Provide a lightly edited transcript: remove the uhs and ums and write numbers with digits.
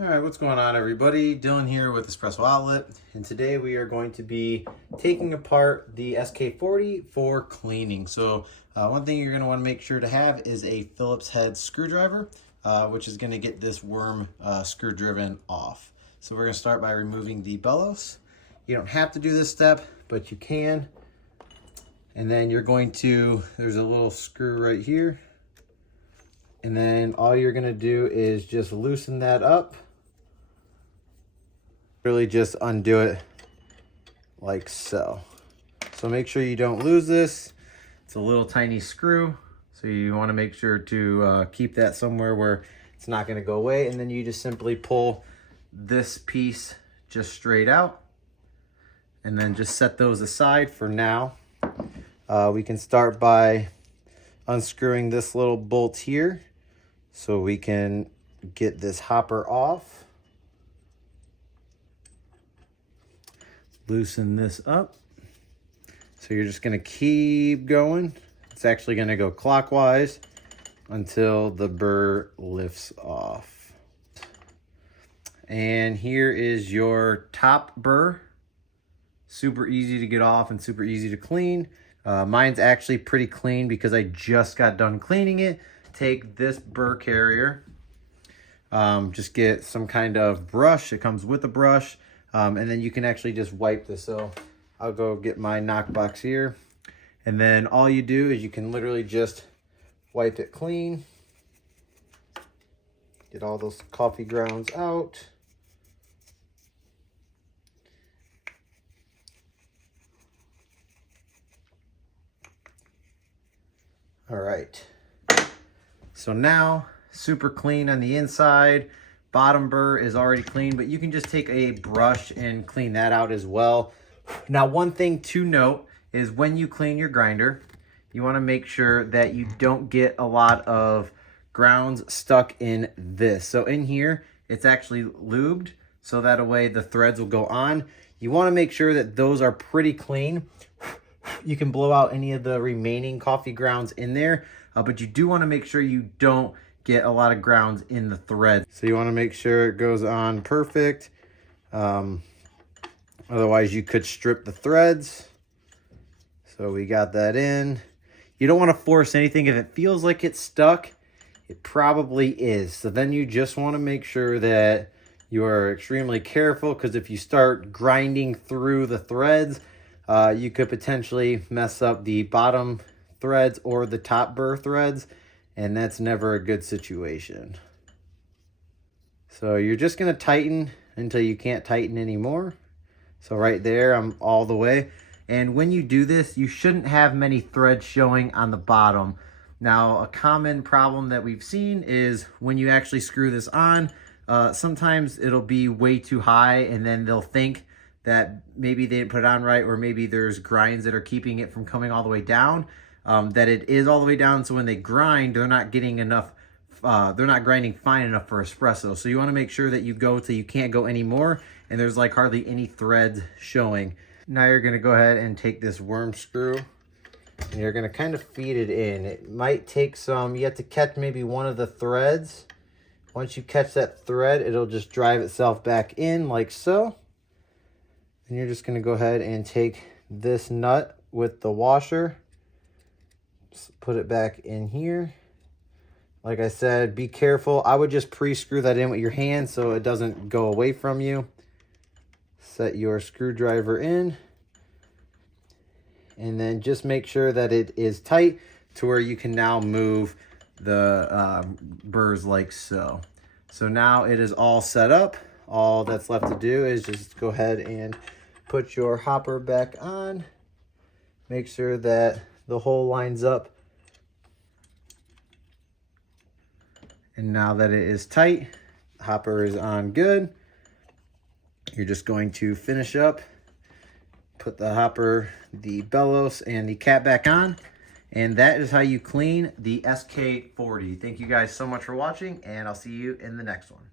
All right, what's going on, everybody? Dylan here with Espresso Outlet, and today we are going to be taking apart the SK40 for cleaning. So one thing you're going to want to make sure to have is a Phillips head screwdriver, which is going to get this worm screw driven off. So we're going to start by removing the bellows. You don't have to do this step, but you can. And then you're going to, there's a little screw right here. And then all you're going to do is just loosen that up. Really just undo it like so. So make sure you don't lose this. It's a little tiny screw, so you want to make sure to keep that somewhere where it's not going to go away. And then you just simply pull this piece just straight out, and then just set those aside for now. We can start by unscrewing this little bolt here so we can get this hopper off. Loosen this up. So you're just going to keep going. It's actually going to go clockwise until the burr lifts off. And here is your top burr. Super easy to get off and super easy to clean. Mine's actually pretty clean because I just got done cleaning it. Take this burr carrier. Just get some kind of brush. It comes with a brush. And then you can actually just wipe this. So I'll go get my knockbox here. And then all you do is you can literally just wipe it clean. Get all those coffee grounds out. All right. So now, super clean on the inside. Bottom burr is already clean, but you can just take a brush and clean that out as well. Now, one thing to note is when you clean your grinder, you want to make sure that you don't get a lot of grounds stuck in this. So in here, it's actually lubed, so that way the threads will go on. You want to make sure that those are pretty clean. You can blow out any of the remaining coffee grounds in there, but you do want to make sure you don't get a lot of grounds in the thread. So you want to make sure it goes on perfect. Otherwise you could strip the threads. So we got that in. You don't want to force anything. If it feels like it's stuck, it probably is. So then you just want to make sure that you are extremely careful, because if you start grinding through the threads, you could potentially mess up the bottom threads or the top burr threads. And that's never a good situation. So you're just going to tighten until you can't tighten anymore. So right there, I'm all the way. And when you do this, you shouldn't have many threads showing on the bottom. Now, a common problem that we've seen is when you actually screw this on, sometimes it'll be way too high, and then they'll think that maybe they didn't put it on right, or maybe there's grinds that are keeping it from coming all the way down. That it is all the way down, so when they grind, they're not getting enough, they're not grinding fine enough for espresso. So you want to make sure that you go till you can't go anymore, and there's like hardly any threads showing. Now you're going to go ahead and take this worm screw, and you're going to kind of feed it in. It might take some, you have to catch maybe one of the threads. Once you catch that thread, it'll just drive itself back in like so. And you're just going to go ahead and take this nut with the washer, put it back in here. Like I said, be careful. I would just pre-screw that in with your hand so it doesn't go away from you. Set your screwdriver in, and then just make sure that it is tight to where you can now move the burrs like so. So now it is all set up. All that's left to do is just go ahead and put your hopper back on. Make sure that the hole lines up. And now that it is tight, the hopper is on good. You're just going to finish up, put the hopper, the bellows, and the cap back on. And that is how you clean the SK40. Thank you guys so much for watching, and I'll see you in the next one.